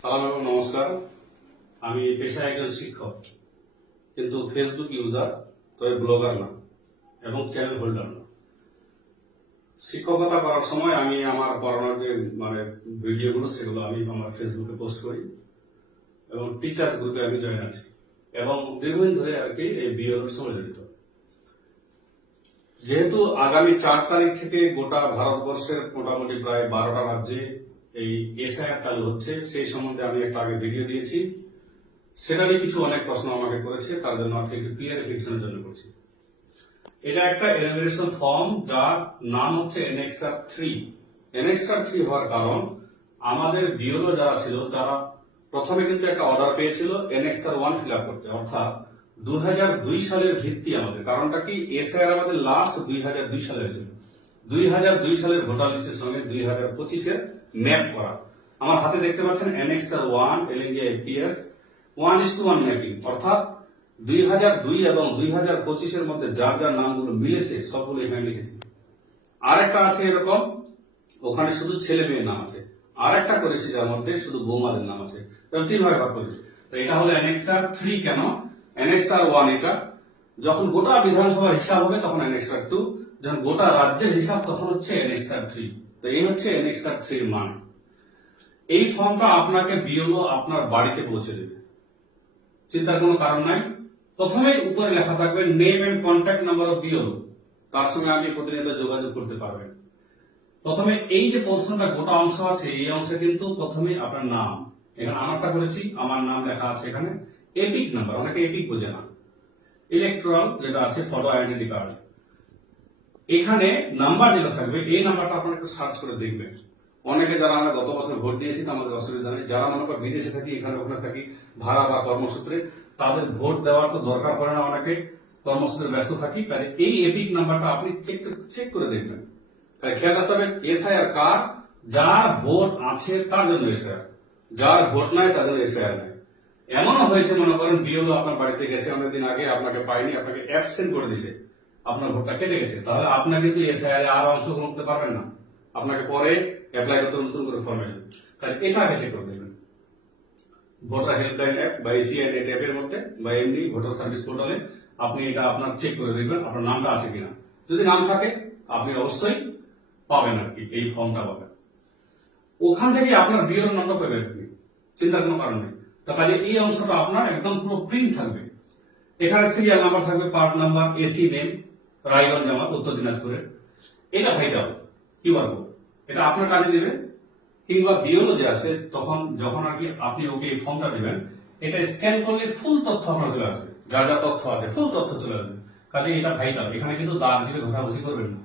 সালাম এবং নমস্কার। আমি পেশায় একজন শিক্ষক, কিন্তু ফেসবুক ইউজার, তবে ব্লগার না এবং চ্যানেল হোল্ডার না। শিক্ষকতা করার সময় আমি আমার পড়ানোর যে ভিডিওগুলো সেগুলো আমি আমার ফেসবুকে পোস্ট করি এবং টিচার্স গ্রুপে আমি জয়েন আছি এবং দীর্ঘদিন ধরে আর কি এই বিএলওর সঙ্গে জড়িত। যেহেতু আগামী 4 তারিখ থেকে গোটা ভারতবর্ষের মোটামুটি প্রায় 12টা রাজ্যে এই এসআইআর চালু হচ্ছে, সেই সম্বন্ধে আমি একটা আগে ভিডিও দিয়েছি। সেটা নিয়ে কিছু অনেক প্রশ্ন আমাকে করেছে, তার জন্য আজকে একটু ক্লিয়ারিফিকেশনের জন্য করছি। এটা একটা এনুমারেশন ফর্ম, যার নাম হচ্ছে এনএক্সআর 3। এনএক্সআর 3 হওয়ার কারণ, আমাদের বিএলও যারা ছিল, যারা প্রথমে কিন্তু একটা অর্ডার পেয়েছিল এনএক্সআর 1 ফিল আপ করতে, অর্থাৎ 2002 সালের ভিত্তি আমাদের। কারণটা কি, এসআইআর আমাদের লাস্ট 2002 সালে হয়েছিল। 2002 সালের ভোটার লিস্টের সঙ্গে 2025-এর ম্যাপ করা। আমার হাতে দেখতে পাচ্ছেন এনএক্সআর 1 এলএনজিআই এপিএস 1:1 ম্যাপিং, অর্থাৎ 2002 এবং 2025-এর মধ্যে যার যার নামগুলো মিলেছে সবগুলো এখানে লিখেছি। আর একটা আছে এরকম, ওখানে শুধু ছেলে মেয়ের নাম আছে। আর একটা করেছি যার মধ্যে শুধু বৌমাদের নাম আছে। তিন ভাগে ভাগ করেছি। তো এটা হলো এনএক্সআর 3। কেন এনএক্সআর 1? এটা যখন গোটা বিধানসভার হিসাব হবে তখন এনএক্সআর 2, যখন গোটা রাজ্যের হিসাব তখন হচ্ছে এনএক্সআর 3। তো এই হচ্ছে এনএক্সআর 3 এর মান। এই ফর্মটা আপনাকে বিএলও আপনার বাড়িতে পৌঁছে দেবে, চিন্তার কোনো কারণ নাই। প্রথমেই উপরে লেখা থাকবে name and contact number of BLO, তার সঙ্গে আপনি প্রতিনিয়ত যোগাযোগ করতে পারবেন। প্রথমে এই যে পোর্শনটা গোটা অংশ আছে, এই অংশে কিন্তু প্রথমে আপনার নাম, এখানে আমারটা করেছি, আমার নাম লেখা আছে এখানে। এপিক নাম্বার, অনেকে এপিক বোঝে না। ইলেকট্রাল যেটা আছে, ফটো আইডেন্টি কার্ড, এখানে নাম্বার যেটা থাকবে, এই নাম্বারটা আপনারা একটু সার্চ করে দেখবেন। অনেকে যারা আমরা গত বছর ভোট দিয়েছি আমাদের অসুবিধা নেই, যারা মনে করেন বিদেশে থাকি, এখানে ওখানে থাকি ভাড়া বা কর্মসূত্রে, তাদের ভোট দেওয়ার তো দরকার পড়ে না, অনেকে কর্মসূত্রে ব্যস্ত থাকি। তাহলে এই এপিক নাম্বারটা আপনি চেক করে দেখবেন। খেয়াল রাখতে হবে এসআইআর কার, যার ভোট আছে তার জন্য এসআইআর, যার ভোট নাই তার জন্য এসআইআর নাই। এমনও হয়েছে, মনে করেন বিএলও আপনার বাড়িতে গেছে অনেকদিন আগে, আপনাকে পায়নি, আপনাকে অ্যাবসেন্ট করে দিছে, আপনার ভোটটা কেটে গেছে, তাহলে আপনার কিন্তু এসআইআর এ আর অংশগ্রহণ করতে পারবেন না, আপনাকে পরে অ্যাপ্লাই করতে নতুন করে ফর্মে। তাহলে এটা আগে চেক করে দেবেন। ভোটার হেল্পলাইন অ্যাপ বা এসিআই নেট অ্যাপের মধ্যে বা এমনি ভোটার সার্ভিস পোর্টালে আপনি এটা আপনার চেক করে দেখবেন আপনার নামটা আছে কিনা। যদি নাম থাকে আপনি অবশ্যই পাবেন আর কি, এই ফর্মটা পাবেন। ওখান থেকে আপনার বিএলও নামটা পাবেন আপনি, চিন্তার কোনো কারণ নেই। তো কাজে এই অংশটা আপনার একদম পুরো প্রিন্ট থাকবে। এখানে সিরিয়াল নাম্বার থাকবে, part number, AC name, Raiganj জামাত, উত্তর দিনাজপুরের। এটা ভাইটাল কিউআর কোড, এটা আপনার কাজে দেবে। কিংবা বিএলও যে আছে, তখন যখন আর কি আপনি ওকে এই ফর্মটা দেবেন, এটা স্ক্যান করলে ফুল তথ্য আপনার চলে আসবে, যা যা তথ্য আছে ফুল তথ্য চলে আসবে। কাজে এটা ভাইটাল, এখানে কিন্তু দাগ দিবে, ঘষাঘষি করবেন না।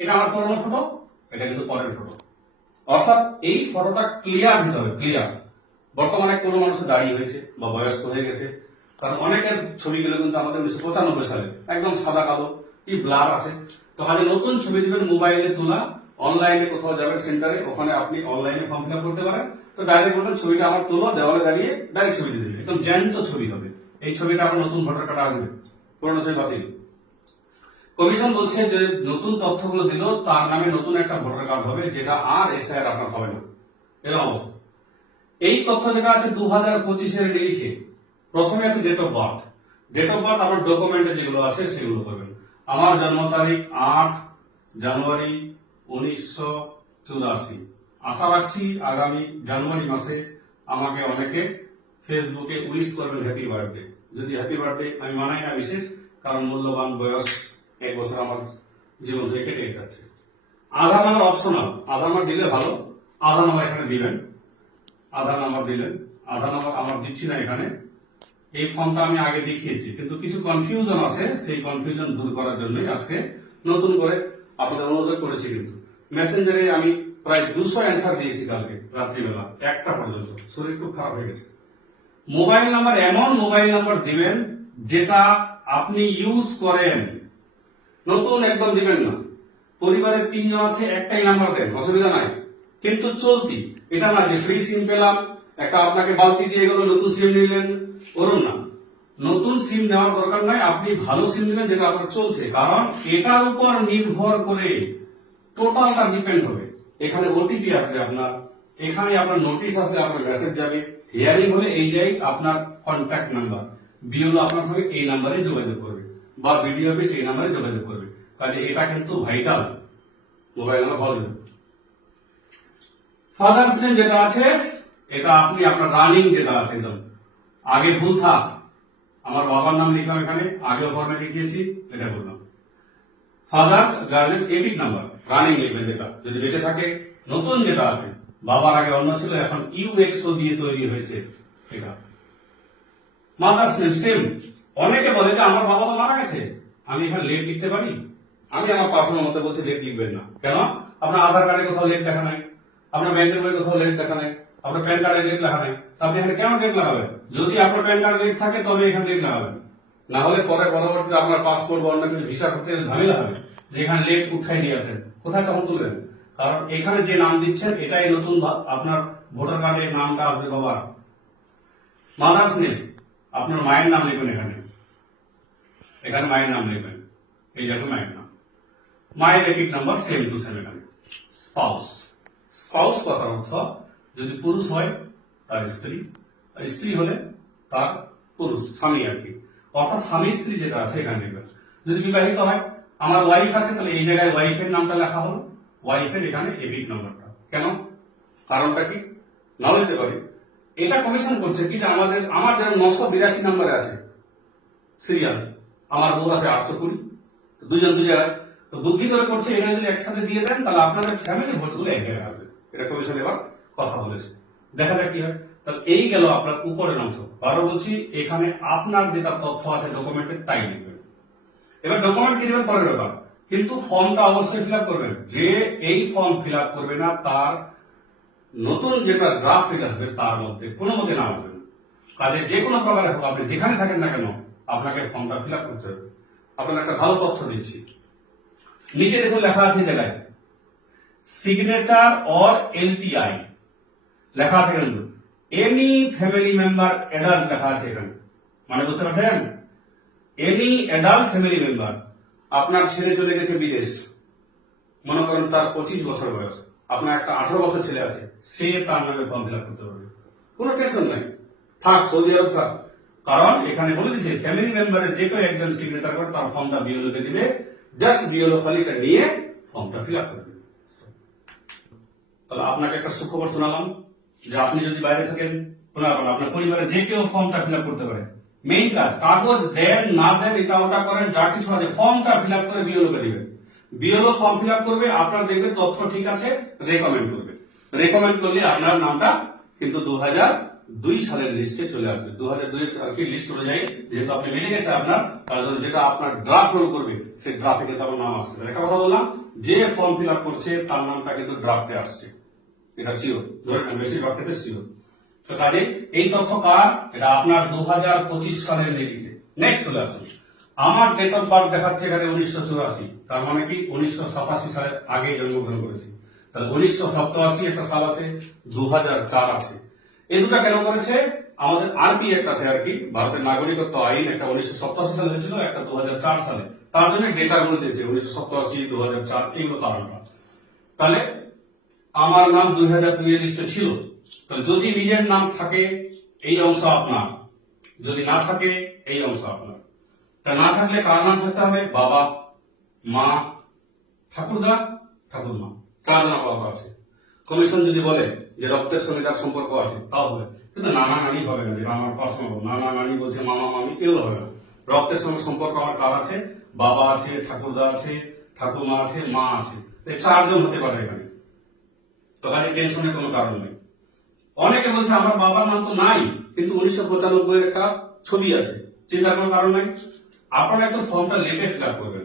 এটা আমার পুরোনো ফটো, এটা কিন্তু পরের ফটো, অর্থাৎ এই ফটোটা ক্লিয়ার দিতে হবে, ক্লিয়ার। বর্তমানে কোনো মানুষের দাঁড়িয়ে হয়েছে বা বয়স্ক হয়ে গেছে, কারণ অনেকের ছবিগুলো কিন্তু আমাদের 1995 সালে একদম সাদা কালো, কি ব্লার আছে। তো কাজে নতুন ছবি দিবেন, মোবাইলে তোলা, অনলাইনে কোথাও যাবেন সেন্টারে, ওখানে আপনি অনলাইনে ফর্ম ফিল আপ করতে পারেন। তো ডাইরেক্ট বলবেন ছবিটা আমার তোলো, দেওয়ালে দাঁড়িয়ে ডাইরেক্ট ছবি দিয়ে দেবেন, একদম জ্যান্ত ছবি হবে। এই ছবিটা আপনার নতুন ভোটার কার্ড আসবে, পুরোনো ছবি বাতিল। কমিশন বলছে যে নতুন তথ্যগুলো দিল তার নামে নতুন একটা ভোটার কার্ড হবে, যেটা আর এসআইআর আপনার হবে না, এরকম অবস্থা। এই তথ্য যেটা আছে 2025-এর নিরিখে, প্রথমে আছে date of birth. Date of birth আমার ডকুমেন্টে যেগুলো আছে সেগুলো করবেন। আমার জন্ম তারিখ 8 জানুয়ারি 1984। আশা রাখছি আগামী জানুয়ারি মাসে আমাকে অনেকে ফেসবুকে উইশ করবেন হ্যাপি বার্থডে। যদি হ্যাপি বার্থডে আমি মানাই না বিশেষ, কারণ মূল্যবান বয়স 1 বছর আমার জীবন থেকে কেটে যাচ্ছে। আধার নাম্বার অপশনাল, আধার নাম্বার দিলে ভালো, আধার নাম্বার এখানে দিবেন। আধার নাম্বার দিলেন, আধার নাম্বার আমার দিচ্ছি না এখানে। এই ফর্মটা আমি আগে দেখিয়েছি, কিন্তু কিছু কনফিউশন আছে, সেই কনফিউশন দূর করার জন্যই আজকে নতুন করে আপনাদের অনুরোধ করেছি। কিন্তু মেসেঞ্জারে আমি প্রায় 200 অ্যান্সার দিয়েছি কালকে রাত্রিবেলা 1টা পর্যন্ত, শরীর খুব খারাপ হয়ে গেছে। মোবাইল নাম্বার, এমন মোবাইল নাম্বার দিবেন যেটা আপনি ইউজ করেন, নতুন একদম দিবেন না। পরিবারের 3 জন আছে, একটাই নাম্বার দেন, অসুবিধা নাই, কিন্তু চলতি। এটা না যে ফ্রি সিম পেলাম, একটা আপনাকে বালতি দিয়ে গেল, নতুন সিম নিলেন, করুন না। নতুন সিম নেওয়ার দরকার নাই, আপনি ভালো সিম নেবেন যেটা আপনার চলছে, কারণ এটার উপর নির্ভর করে টোটালটা ডিপেন্ড হবে। এখানে ওটিপি আসবে আপনার, এখানে আপনার নোটিশ আসলে আপনার মেসেজ যাবে, হিয়ারিং হলে এই জায়গায় আপনার কন্ট্যাক্ট নাম্বার, বিএলও আপনার সঙ্গে এই নাম্বারে যোগাযোগ করবে বা বিডিও অফিস এই নাম্বারে যোগাযোগ করবে। কাজে এটা কিন্তু ভাইটাল, মোবাইল নাম্বার বলবেন। ফাদার্স নেম যেটা আছে এটা আপনি আপনার রানিং যেটা আছে একদম আগে ভুল থাক, আমার বাবার নাম লিখলাম এখানে, আগেও ফর্মে লিখিয়েছি, এটা বললাম। Father's guardian epic number running লিখবেন, যেটা যদি বেঁচে থাকে। নতুন যেটা আছে বাবার আগে অন্য ছিল, এখন ইউএক্সও দিয়ে তৈরি হয়েছে এটা। Mother's name same. অনেকে বলে যে আমার বাবা তো মারা গেছে, আমি এখানে লেট লিখতে পারি। আমি আমার পার্সোনাল মতে বলছি লেট লিখবেন না। কেন? আপনার আধার কার্ডে কোথাও লেট দেখা নাই, আপনার ব্যাংকের বইয়ে কোথাও লেট দেখা নাই, আপনার প্যান কার্ডে লেট লেখা নাই, আপনি এখানে কেন লেট লাগাবেন? যদি আপনার প্যান কার্ড লেট থাকে তবে এখানে লেট লাগাবেন, না হলে পরে পরবর্তীতে আপনার পাসপোর্ট বা অন্য কিছু ভিসা করতে ঝামেলা হবে যে এখানে লেট উঠাই নিয়ে আসেন, কোথায় তখন তুলবেন? কারণ এখানে যে নাম দিচ্ছেন এটাই নতুন, আপনার ভোটার কার্ডে নামটা আসবে বাবার। মাদার্স নেম আপনার মায়ের নাম লিখবেন, এখানে এখানে মায়ের নাম লিখবেন, এই জায়গায় মায়ের নাম। মায়ের epic number same to same এখানে। স্পাউস, স্পাউস কথার অর্থ যদি পুরুষ হয় তার স্ত্রী, আর স্ত্রী হলে তার পুরুষ স্বামী আর কি, অর্থাৎ স্বামী স্ত্রী যেটা আছে এখানে লিখবেন। যদি বিবাহিত হয়, আমার ওয়াইফ আছে, তাহলে এই জায়গায় ওয়াইফের নামটা লেখা হলো, ওয়াইফের এখানে এপিক নাম্বারটা। কেন? কারণটা কি? নাও দিতে পারি। এটা কমিশন করছে কি যে আমার যেন 982 নাম্বারে আছে সিরিয়াল, আমার বউ আছে 820, দুজন দু জায়গায়, তো বুদ্ধি করে করছে এটা যদি একসাথে দিয়ে দেন তাহলে আপনাদের ফ্যামিলি ভোটগুলো এক জায়গায় আসবে। এটা কমিশন এবার কথা বলেছে, দেখা যাক কি হয়। তাহলে এই গেল আপনার উপরের অংশ। আরো বলছি, এখানে আপনার যেটা তথ্য আছে ডকুমেন্টে তাই লিখবেন। এবার ডকুমেন্ট কি দেবেন পরের ব্যাপার, কিন্তু ফর্মটা অবশ্যই ফিল আপ করবেন। যে এই ফর্ম ফিল আপ করবে না তার নতুন যেটা ড্রাফট আসবে তার মধ্যে কোনো মতে নাম আসবে না। কাজে যে কোনো প্রকারে হোক, আপনি যেখানে থাকেন না কেন আপনাকে ফর্মটা ফিল আপ করতে হবে। আপনার একটা ভালো তথ্য দিচ্ছি, নিচে দেখুন লেখা আছে জায়গায় সিগনেচার অর এলটিআই লেখা আছে, কিন্তু এনি ফ্যামিলি মেম্বার অ্যাডাল্ট লেখা আছে এখানে, মানে বুঝতে পারছেন? Any adult family member. আপনার ছেলে চলে গেছে বিদেশ, মনে করেন তার 25 বছর বয়স, আপনার একটা 18 বছর ছেলে আছে, সে তার নামে ফর্ম ফিল আপ করতে পারবে, কোনো টেনশন নাই, থাক সৌদি আরব থাক। কারণ এখানে বলে দিচ্ছে ফ্যামিলি মেম্বারের যে কেউ একজন সিগনেচার করে তার ফর্মটা বিএলও কে দিবে, জাস্ট বিএলও খালিটা নিয়ে ফর্মটা ফিল আপ করবে। তাহলে আপনাকে একটা সুখবর শোনালাম যে আপনি যদি বাইরে থাকেন, আপনার পরিবারের যে কেউ ফর্মটা ফিল আপ করতে পারে। মেইন কাজ, কাগজ দেন না দেন এটা ওটা করেন, যা কিছু আছে ফর্মটা ফিল আপ করে বিএলও কে দিবেন। বিএলও ফর্ম ফিল আপ করবে, আপনার দেখবে তথ্য ঠিক আছে, রেকমেন্ড করবে। রেকমেন্ড করলে আপনার নামটা কিন্তু 2002 সালের লিস্টে চলে আসবে। 2002 আর কি লিস্ট অনুযায়ী যেহেতু আপনি মিলে গেছে আপনার, তার জন্য যেটা আপনার ড্রাফট রোল করবে সেই ড্রাফটে কিন্তু আপনার নাম আসছে। একটা কথা বললাম, যে ফর্ম ফিল আপ করছে তার নামটা কিন্তু ড্রাফটে আসছে, এটা সিওর, ধরে বেশিরভাগ ক্ষেত্রে সিওর। তো কাজে এই তথ্য কার? এটা আপনার 2025 সালের নিরিখে। নেক্সট চলে আসুন, আমার ডেট অফ বার্থ দেখাচ্ছে এখানে 1984, তার মানে কি 1987 সালের আগে জন্মগ্রহণ করেছি। তাহলে 1987 একটা সাল আছে, 2004 আছে। এই দুটা কেন করেছে? আমাদের আরপি একটা আছে আর কি, ভারতের নাগরিকত্ব আইন, একটা 1987 সালে হয়েছিল, একটা 2004 সালে, তার জন্য ডেটা গুলো দিয়েছে 1987, 2004, এইগুলো কারণটা। তাহলে আমার নাম 2002 এর লিস্টে ছিল, তাহলে যদি নিজের নাম থাকে এই অংশ আপনার, যদি না থাকে এই অংশ আপনার। তা না থাকলে কার নাম থাকতে হবে? বাবা, মা, ঠাকুরদা, ঠাকুরমা, 4 জন আপাতত আছে। কমিশন যদি বলে যে রক্তের সঙ্গে তার সম্পর্ক আছে তাও হবে, কিন্তু নানা নানি হবে না, যেটা আমার পার্সোনাল। নানা নানি বলছে মামা মামি, এগুলো হবে না। রক্তের সঙ্গে সম্পর্ক আমার কার আছে? বাবা আছে, ঠাকুরদা আছে, ঠাকুরমা আছে, মা আছে, 4 জন হতে পারে এখানে। তো কাজে টেনশনের কোনো কারণ নেই। অনেকে বলছে আমার বাবার নাম তো নাই, কিন্তু 1995 একটা ছবি আছে, চিন্তার কোনো কারণ নাই। আপনারা একটু ফর্মটা লেটে ফিল আপ করবেন,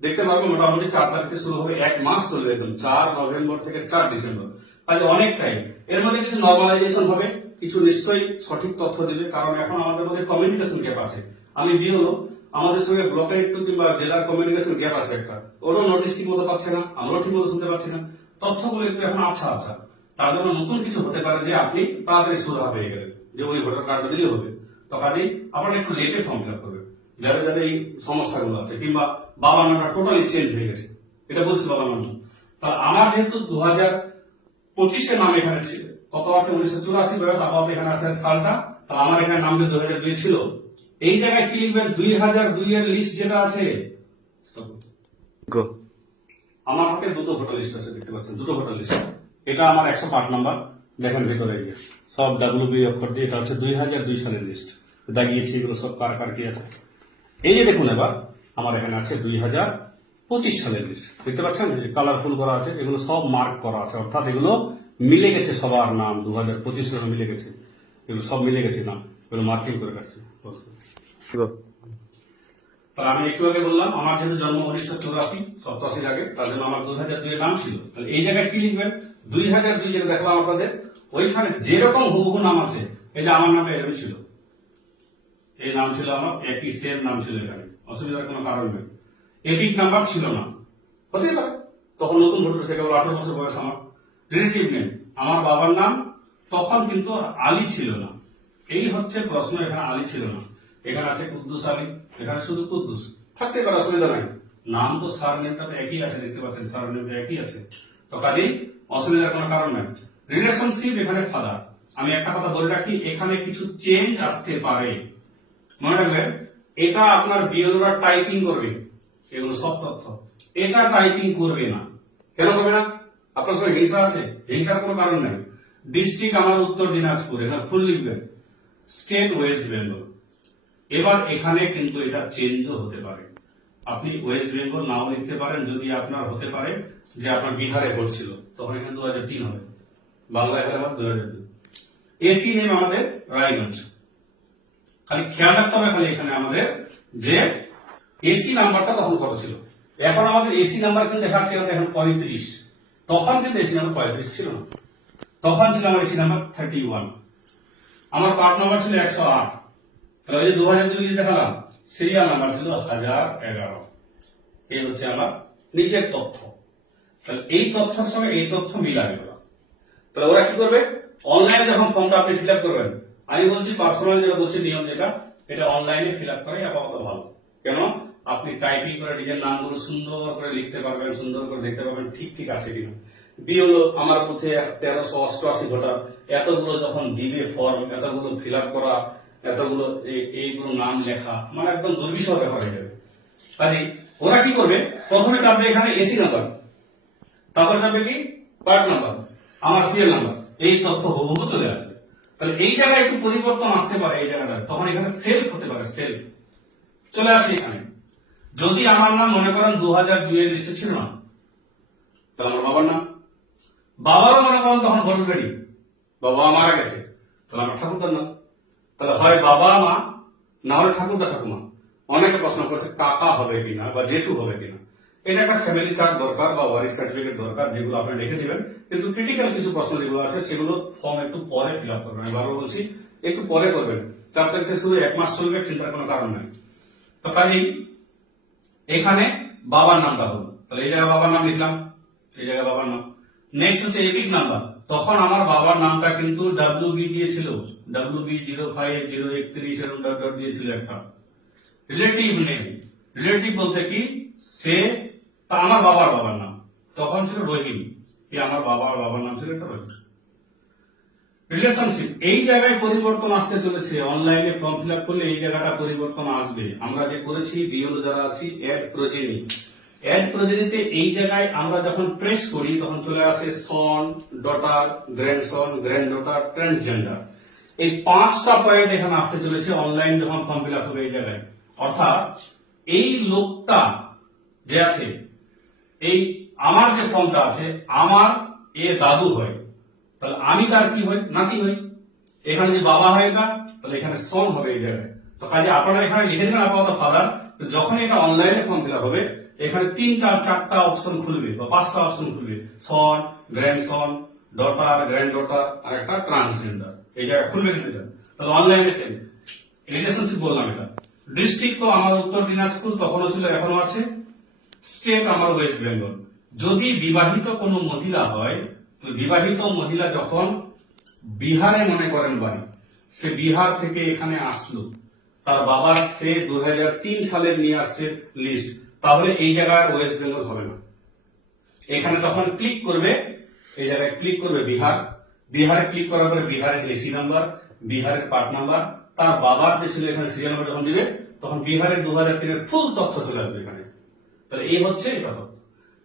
দেখতে পারবেন মোটামুটি 4 তারিখে শুরু হবে, 1 মাস চলবে, একদম 4 নভেম্বর থেকে 4 ডিসেম্বর। কাজে অনেক টাইম। এর মধ্যে কিছু নর্মালাইজেশন হবে, কিছু নিশ্চয়ই সঠিক তথ্য দেবে, কারণ এখন আমাদের মধ্যে কমিউনিকেশন গ্যাপ আছে। আমি বিএলও, আমাদের সঙ্গে ব্লকের একটু কিংবা জেলার কমিউনিকেশন গ্যাপ আছে একটা, ওরও নোটিশ ঠিক মতো পাচ্ছে না, আমরাও ঠিক মতো শুনতে পাচ্ছি না, তথ্যগুলো একটু এখন আচ্ছা আচ্ছা। তার জন্য নতুন কিছু হতে পারে যে আপনি তাড়াতাড়ি সুরাহা হয়ে গেলেন যে ওই ভোটার কার্ডটা দিলেই হবে। তো কাজেই আপনারা একটু লেটে ফর্ম ফিল আপ করবেন, যাদের যাদের এই সমস্যাগুলো আছে, কিংবা বাবার নামটা টোটালি চেঞ্জ হয়ে গেছে, এটা বলছি বাবার নাম। তাহলে আমার যেহেতু 2025 নাম এখানে কত আছে 1984 বয়স, আপাতত এখানে আছে সালটা, তাহলে আমার এখানে নামবে 2002 ছিল। এই জায়গায় কি লিখবেন 2002 এর লিস্ট যেটা আছে, আমার হাতে দুটো ভোটার লিস্ট আছে, দেখতে পাচ্ছেন দুটো ভোটার লিস্ট। এটা আমার 108 নাম্বার, দেখেন ভিতরে এই যে সব ডাব্লিউবি অক্ষর দিয়ে, এটা হচ্ছে 2002 সালের লিস্ট দাগিয়েছি, এগুলো সব কার কার কি আছে। এই যে দেখুন এবার আমার এখানে আছে 2025 সালের লিস্ট, দেখতে পাচ্ছেন কালারফুল করা আছে, এগুলো সব মার্ক করা আছে, অর্থাৎ এগুলো মিলে গেছে, সবার নাম 2025 সালে মিলে গেছে, এগুলো সব মিলে গেছে নাম, এগুলো মার্কিং করে রাখছি। তাহলে আমি একটু আগে বললাম আমার যেহেতু জন্ম 1984 আগে, তার জন্য আমার 2002 এর নাম ছিল। তাহলে এই জায়গায় কি লিখবেন 2002 যেটা দেখলাম আপনাদের, ওইখানে যেরকম হুবহু নাম আছে, এই যে আমার নামে এরকম ছিল, এই নাম ছিল আমার, একই সেম নাম ছিল, এখানে অসুবিধার কোনো কারণ নেই। এপিক নাম্বার ছিল না, হতে পারে তখন নতুন ভোটার থেকে, 18 বছর বয়স আমার। রিলেটিভ নেম আমার বাবার নাম, তখন কিন্তু আলী ছিল না, এই হচ্ছে প্রশ্ন, এখানে আলী ছিল না, এখানে আছে কুদ্দুস আলী, এখানে শুধু কুদ্দুস, থাকতে পারে অসুবিধা নাই, নাম তো সার নেমটা তো একই আছে, দেখতে পাচ্ছেন সার নেমটা একই আছে, তো কাজেই অসুবিধার কোনো কারণ নাই। রিলেশনশিপ এখানে ফাদার, আমি একটা কথা বলে রাখি, এখানে কিছু চেঞ্জ আসতে পারে, মনে রাখবেন এটা আপনার বিওরা টাইপিং করবে, এগুলো সব তথ্য এটা টাইপিং করবে না, কেন করবে না? আপনার সঙ্গে হিংসা আছে? হিংসার কোনো কারণ নাই। ডিস্ট্রিক্ট আমার উত্তর দিনাজপুর, এখানে ফুল লিখবেন, স্টেট ওয়েস্ট বেঙ্গল। এবার এখানে কিন্তু এটা চেঞ্জও হতে পারে, আপনি ওয়েস্ট বেঙ্গল নাও লিখতে পারেন, যদি আপনার হতে পারে যে আপনার বিহারে পড়ছিল, তখন এখানে 2003 হবে, বাংলায় হলে আমার 2002। এসি নেম আমাদের রায়গঞ্জ, খালি খেয়াল রাখতে হবে খালি এখানে আমাদের যে এসি নাম্বারটা তখন কত ছিল। এখন আমাদের এসি নাম্বার কিন্তু দেখাচ্ছে এখন 35, তখন কিন্তু এসি নাম্বার 35 ছিল না, তখন ছিল আমার এসি নাম্বার 31, আমার পার্ট নাম্বার ছিল 108, তাহলে ওই যে 2002 দেখালাম, সিরিয়াল নাম্বার ছিল 1011। এই হচ্ছে আমার নিজের তথ্য, তাহলে এই তথ্যের সঙ্গে এই তথ্য মিলাবে ওরা। তাহলে ওরা কি করবে, অনলাইনে যখন ফর্মটা আপনি ফিল আপ করবেন, আমি বলছি পার্সোনাল যেটা বলছি নিয়ম যেটা, এটা অনলাইনে ফিল আপ করে আপাতত ভালো, কেন আপনি টাইপিং করে নিজের নামগুলো সুন্দর করে লিখতে পারবেন, সুন্দর করে দেখতে পারবেন ঠিক ঠিক আছে কিনা। বিওলো আমার বুথে 1388 ভোটার, এতগুলো যখন দিবে ফর্ম, এতগুলো ফিল আপ করা, এতগুলো এইগুলো নাম লেখা, মানে একদম দুর্বিষহ ব্যাপার হয়ে যাবে। কাজে ওরা কি করবে, প্রথমে চাপবে এখানে এসি নাম্বার, তারপর চাপবে কি পার্ট নাম্বার, আমার সিরিয়াল নাম্বার, এই তথ্য হুবহু চলে আসবে। তাহলে এই জায়গায় একটু পরিবর্তন আসতে পারে, এই জায়গাটা তখন এখানে সেলফ হতে পারে, সেলফ চলে আসে এখানে। যদি আমার নাম মনে করেন 2002 এর লিস্টে ছিল না, তাহলে আমার বাবার নাম, বাবারও মনে করেন তখন ভোটার গাড়ি, বাবা মারা গেছে, তাহলে আমার ঠাকুরদার নাম, তাহলে হয় বাবা মা, না হলে ঠাকুরদা ঠাকুমা। অনেকে প্রশ্ন করছে কাকা হবে কিনা বা জেঠু হবে কিনা, এটা একটা ফ্যামিলি চার্ট দরকার বা ওয়ারিশ সার্টিফিকেট দরকার, যেগুলো আপনি রেখে দিবেন। কিন্তু ক্রিটিক্যাল কিছু প্রশ্ন যেগুলো আছে সেগুলো ফর্ম একটু পরে ফিল আপ করবেন, আমি বারবার বলছি একটু পরে করবেন, 4 তারিখ থেকে শুধু 1 মাস চলবে, চিন্তার কোনো কারণ নাই। তো কাজেই এখানে বাবার নামটা হলো, তাহলে এই জায়গায় বাবার নাম লিখলাম, এই জায়গায় বাবার নাম। নেক্সট হচ্ছে এপিক নাম্বার, তখন আমার বাবার নামটা কিন্তু WB দিয়েছিল, WB 05031 এরকম ডট ডট দিয়েছিল একটা। রিলেটিভ নেম, রিলেটিভ বলতে কি সে, তা আমার বাবার নাম তখন ছিল রহিম, এই আমার বাবার নাম ছিল একটা রহিম। রিলেশনশিপ, এই জায়গায় পরিবর্তন আসতে চলেছে, অনলাইনে ফর্ম ফিল আপ করলে এই জায়গাটা পরিবর্তন আসবে। আমরা যে করেছি বিওলো যারা আছি, অ্যাড প্রোজেনি, অ্যাড প্রোজেনিতে এই জায়গায় আমরা যখন প্রেস করি তখন চলে আসে son, daughter, grandson, granddaughter, transgender, এই 5টা পয়েন্ট এখানে আসতে চলেছে অনলাইন যখন ফর্ম ফিল আপ হবে এই জায়গায়। অর্থাৎ এই লোকটা যে আছে, এই আমার যে ফর্মটা আছে, আমার এ দাদু হয়, তাহলে আমি তার কি হই, নাতি হই। এখানে যে বাবা হয় এটা, তাহলে এখানে সন হবে এই জায়গায়। তো কাজে আপনারা এখানে লিখে দেবেন আপাতত ফাদার, যখন এটা অনলাইনে ফর্ম ফিল আপ হবে এখানে 3টা 4টা অপশন খুলবে বা 5টা অপশন খুলবে, সন, গ্র্যান্ডসন, ডটার, গ্র্যান্ড ডটার আর একটা ট্রান্সজেন্ডার, এই জায়গায় খুলবে কিন্তু এটা। তাহলে অনলাইনে সেম রিলেশনশিপ বললাম এটা। ডিস্ট্রিক্ট তো আমার উত্তর দিনাজপুর তখনও ছিল, এখনো আছে। স্টেট আমার ওয়েস্ট বেঙ্গল। যদি বিবাহিত কোনো মহিলা হয়, তো বিবাহিত মহিলা যখন বিহারে মনে করেন বাড়ি, সে বিহার থেকে এখানে আসলো, তার বাবার সে 2003 সালের নিয়ে আসছে লিস্ট, তাহলে এই জায়গায় ওয়েস্ট বেঙ্গল হবে না। এখানে তখন ক্লিক করবে, এই জায়গায় ক্লিক করবে বিহার, বিহারে ক্লিক করার পরে বিহারের এসি নাম্বার, বিহারের পার্ট নাম্বার, তার বাবার যে ছিল এখানে সিরিয়াল নাম্বার যখন দিবে তখন বিহারের 2003 এর ফুল তথ্য চলে আসবে এখানে। তাহলে এই হচ্ছে এটা তথ্য।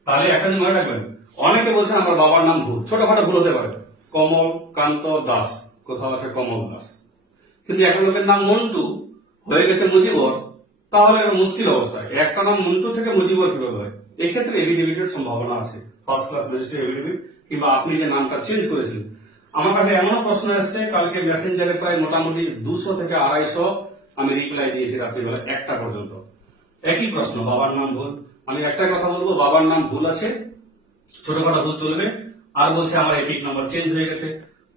তাহলে একটা জিনিস মনে রাখবেন, অনেকে বলছেন আমার বাবার নাম ভুল, ছোটখাটো ভুল হতে পারে, কমল কান্ত দাস, কোথাও আছে কমল দাস, কিন্তু একটা লোকের নাম মন্টু হয়ে গেছে মুজিবর, তাহলে মুশকিল অবস্থায়। একটা নাম মন্টু থেকে মুজিবর কিভাবে হয়? এক্ষেত্রে এভিডেভিটের সম্ভাবনা আছে, ফার্স্ট ক্লাস রেজিস্ট্রি এভিডেভিট, কিংবা আপনি যে নামটা চেঞ্জ করেছিলেন। আমার কাছে এমনও প্রশ্ন এসছে, কালকে মেসেঞ্জারে প্রায় মোটামুটি 200 থেকে 250 আমি রিপ্লাই দিয়েছি রাত্রিবেলা 1টা পর্যন্ত। একই প্রশ্ন, বাবার নাম ভুল। আমি একটাই কথা বলবো, বাবার নাম ভুল আছে, ছোটখাটো ভুল চলবে। আর বলছে আমার এপিক নাম্বার চেঞ্জ হয়ে গেছে।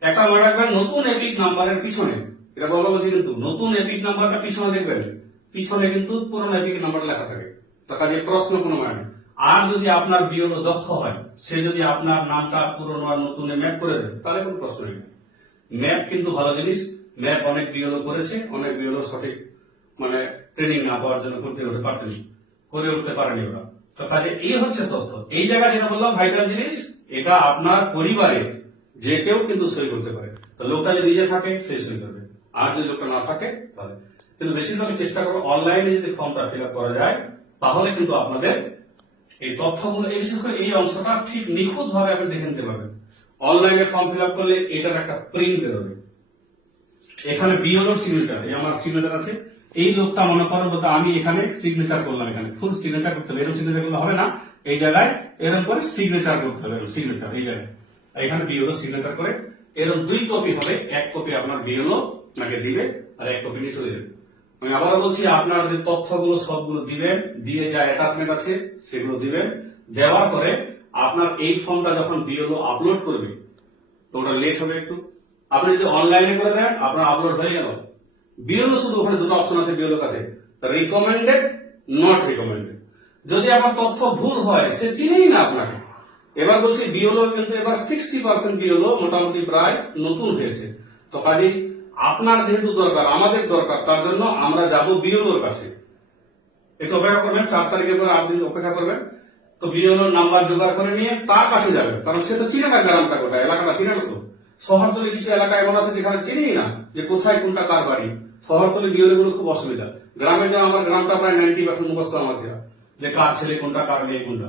একটা মনে রাখবেন, নতুন এপিক নাম্বারের পিছনে, এটা বলা বলছি কিন্তু নতুন এপিক নাম্বারটা পিছনে দেখবেন, পিছনে কিন্তু পুরনো এপিক নাম্বার লেখা থাকে। তো কাজে প্রশ্ন কোনো মানে নেই। আর যদি আপনার বিওলো দক্ষ হয়, সে যদি আপনার নামটা পুরনো আর নতুনে ম্যাপ করে দেয়, তাহলে কোনো প্রশ্ন নেই। ম্যাপ কিন্তু ভালো জিনিস, ম্যাপ অনেক বিওলো করেছে, অনেক বিওলো সঠিক মানে ট্রেনিং না পাওয়ার জন্য করে উঠতে পারেনি ওরা। তো কাজে এই হচ্ছে তথ্য। এই জায়গায় যেটা বললাম ভাইটাল জিনিস, এটা আপনার পরিবারে যে কেউ কিন্তু সই করতে পারে। তো লোকটা যদি নিজে থাকে সে সই করবে, আর যদি লোকটা না থাকে তাহলে। কিন্তু বেশিরভাগ চেষ্টা করবো অনলাইনে যদি ফর্মটা ফিল আপ করা যায়, তাহলে কিন্তু আপনাদের এই তথ্যগুলো, এই বিশেষ করে এই অংশটা ঠিক নিখুঁত ভাবে আপনি দেখে নিতে পারবেন। অনলাইনে ফর্ম ফিল আপ করলে এটার একটা প্রিন্ট বেরোবে। এখানে বিওলোর সিগনেচার, এই আমার সিগনেচার আছে, এই লোকটা মনে করেন বলতে আমি এখানে সিগনেচার করলাম, এখানে ফুল সিগনেচার করতে হবে, এরকম সিগনেচার করলে হবে না, এই জায়গায় এরকম করে সিগনেচার করতে হবে, সিগনেচার এই জায়গায় এখানে বিওলো সিগনেচার করে এরকম 2 কপি হবে, 1 কপি আপনার বিওলো আপনাকে দিবে আর 1 কপি নিয়ে চলে যাবে। আমি আবারও বলছি, আপনার যে তথ্যগুলো সবগুলো দিবেন, দিয়ে যা অ্যাটাচমেন্ট আছে সেগুলো দিবেন। দেওয়ার পরে আপনার এই ফর্মটা যখন বিওলো আপলোড করবে, তো ওটা লেট হবে একটু। আপনি যদি অনলাইনে করে দেন, আপনার আপলোড হয়ে গেল। বিওলো শুধু ওখানে 2টা অপশন আছে বিওলোর কাছে, রিকমেন্ডেড, নট রিকমেন্ডেড। যদি আপনার তথ্য ভুল হয়, সে চিনেই না আপনাকে। এবার বলছি বিওলো কিন্তু এবার 60% বিওলো মোটামুটি প্রায় নতুন হয়েছে। তো কাজেই আপনার যেহেতু দরকার, আমাদের দরকার, তার জন্য আমরা যাব বিওলোর কাছে। একটু অপেক্ষা করবেন, 4 তারিখের পরে 8 দিন অপেক্ষা করবেন। তো বিওলোর নাম্বার জোগাড় করে নিয়ে তার কাছে যাবেন, কারণ সে তো চিনে না গ্রামটা কোথায়, এলাকাটা চিনে না। তো শহরতলি কিছু এলাকা এমন আছে যেখানে চিনেই না যে কোথায় কোনটা কার বাড়ি। শহরতলি বিওলো গুলো খুব অসুবিধা। গ্রামে যা আমার গ্রামটা প্রায় 90% মুখস্থ আমার ছিল, যে কার ছেলে কোনটা, কার মেয়ে কোনটা।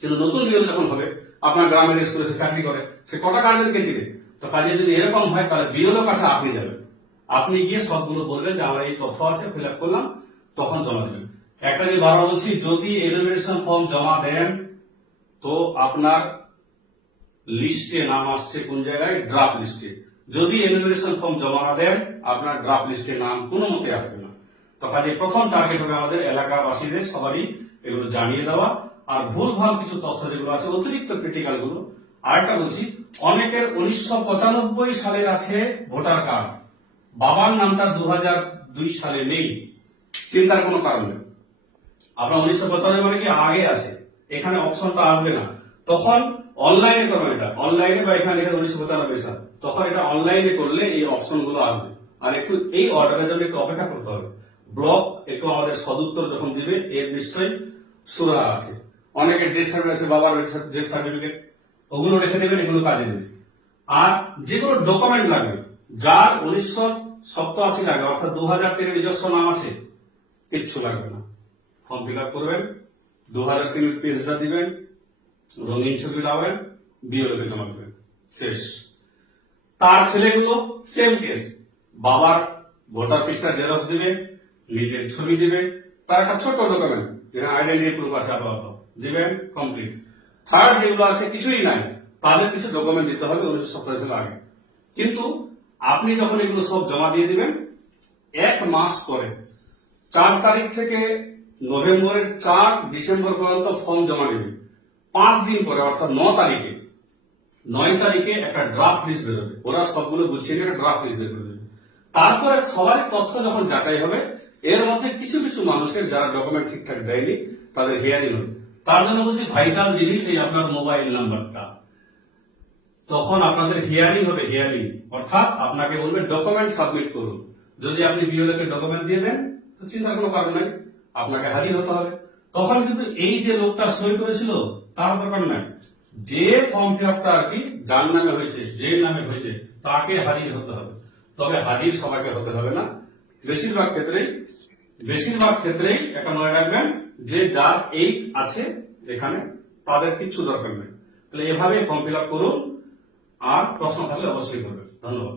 কিন্তু নতুন বিওলো যখন হবে, আপনার গ্রামের স্কুলে সে চাকরি করে, সে কটা গার্জেনকে চিনে। তো কাজে যদি এরকম হয়, তাহলে বিওলোর কাছে আপনি যাবেন, আপনি গিয়ে সবগুলো বলবেন যে আমার এই তথ্য আছে, ফিল আপ করলাম, তখন জমা দেবেন। একটা যে বারবার বলছি, যদি এনুমারেশন ফর্ম জমা দেন, তো আপনার লিস্টে নাম আসছে কোন জায়গায়, ড্রাফট লিস্টে। যদি এনুমারেশন ফর্ম জমা না দেন, আপনার ড্রাফট লিস্টে নাম কোনো মতে আসবে না। তো কাজে প্রথম টার্গেট হবে আমাদের এলাকাবাসীদের সবারই এগুলো জানিয়ে দেওয়া। আর ভুলভাল কিছু তথ্য যেগুলো আছে, অতিরিক্ত ক্রিটিক্যাল গুলো। আরেকটা বলছি, অনেকের 1995 সালের আছে ভোটার কার্ড, বাবার নামটা 2002 সালে নেই, চিন্তার কোনো কারণ নেই। আপনার 1995 মানে কি আগে আছে, এখানে অপশনটা আসবে না। তখন অনলাইনে করবেন, এটা অনলাইনে বা এখানে 1995 সাল, তখন এটা অনলাইনে করলে এই অপশন গুলো আসবে। আর একটু এই অর্ডারের জন্য একটু অপেক্ষা করতে হবে। ব্লক একটু আমাদের সদুত্তর যখন দিবে, এর নিশ্চয়ই সুরা আছে। অনেকে ডেথ সার্টিফিকেট, বাবার ডেথ সার্টিফিকেট, ওগুলো রেখে দেবেন, এগুলো কাজে দেবে। আর যেগুলো ডকুমেন্ট লাগবে, যার 1987 লাগে, অর্থাৎ 2003 নিজস্ব নাম আছে, কিচ্ছু লাগবে না। ফর্ম ফিল আপ করবেন, 2003 পেজটা দিবেন, রঙিন ছবি লাগাবেন, বিওলোকে জমা দেবেন, শেষ। তার ছেলেগুলো সেম কেস, বাবার ভোটার লিস্টার জেরক্স দিবে, নিজের ছবি দিবে, তার একটা ছোট ডকুমেন্ট যেখানে আইডেন্টি প্রুফ আছে আপাতত দিবেন, কমপ্লিট। থার্ড যেগুলো আছে কিছুই নাই, তাদের কিছু ডকুমেন্ট দিতে হবে 1970 সালের আগে। কিন্তু আপনি যখন এগুলো সব জমা দিয়ে দিবেন, 1 মাস পরে 4 তারিখ থেকে নভেম্বরের 4 ডিসেম্বর পর্যন্ত ফর্ম জমা নেবেন। 5 দিন পরে অর্থাৎ 9 তারিখে একটা ড্রাফট লিস্ট বেরোবে। ওরা সবগুলো গুছিয়ে নিয়ে ড্রাফট লিস্ট বের করে দেবে। তারপরে সবারই তথ্য যখন যাচাই হবে, এর মধ্যে কিছু কিছু মানুষের যারা ডকুমেন্ট ঠিকঠাক দেয়নি, তাদের হিয়ারিং হবে। তার জন্য বলছি ভাইটাল জিনিস এই আপনার মোবাইল নাম্বারটা। তখন আপনাদের হিয়ারিং হবে, হিয়ারিং অর্থাৎ আপনাকে বলবে ডকুমেন্ট সাবমিট করুন। যদি আপনি বিওলোকে ডকুমেন্ট দিয়ে দেন, তো চিন্তার কোনো কারণ নাই, আপনাকে হাজির হতে হবে। তখন কিন্তু এই যে লোকটা সই করেছিল তার দরকার নাই, যে ফর্ম ফিল আপটা আর কি যার নামে হয়েছে, যে নামে হয়েছে তাকে হাজির হতে হবে, তবে হাজির সবাইকে হতে হবে না। বেশিরভাগ ক্ষেত্রেই একটা মনে রাখবেন যে যার এই আছে এখানে তাদের কিচ্ছু দরকার নেই। তাহলে এভাবে ফর্ম ফিল আপ করুন, আর প্রশ্ন থাকলে অবশ্যই করবেন। ধন্যবাদ।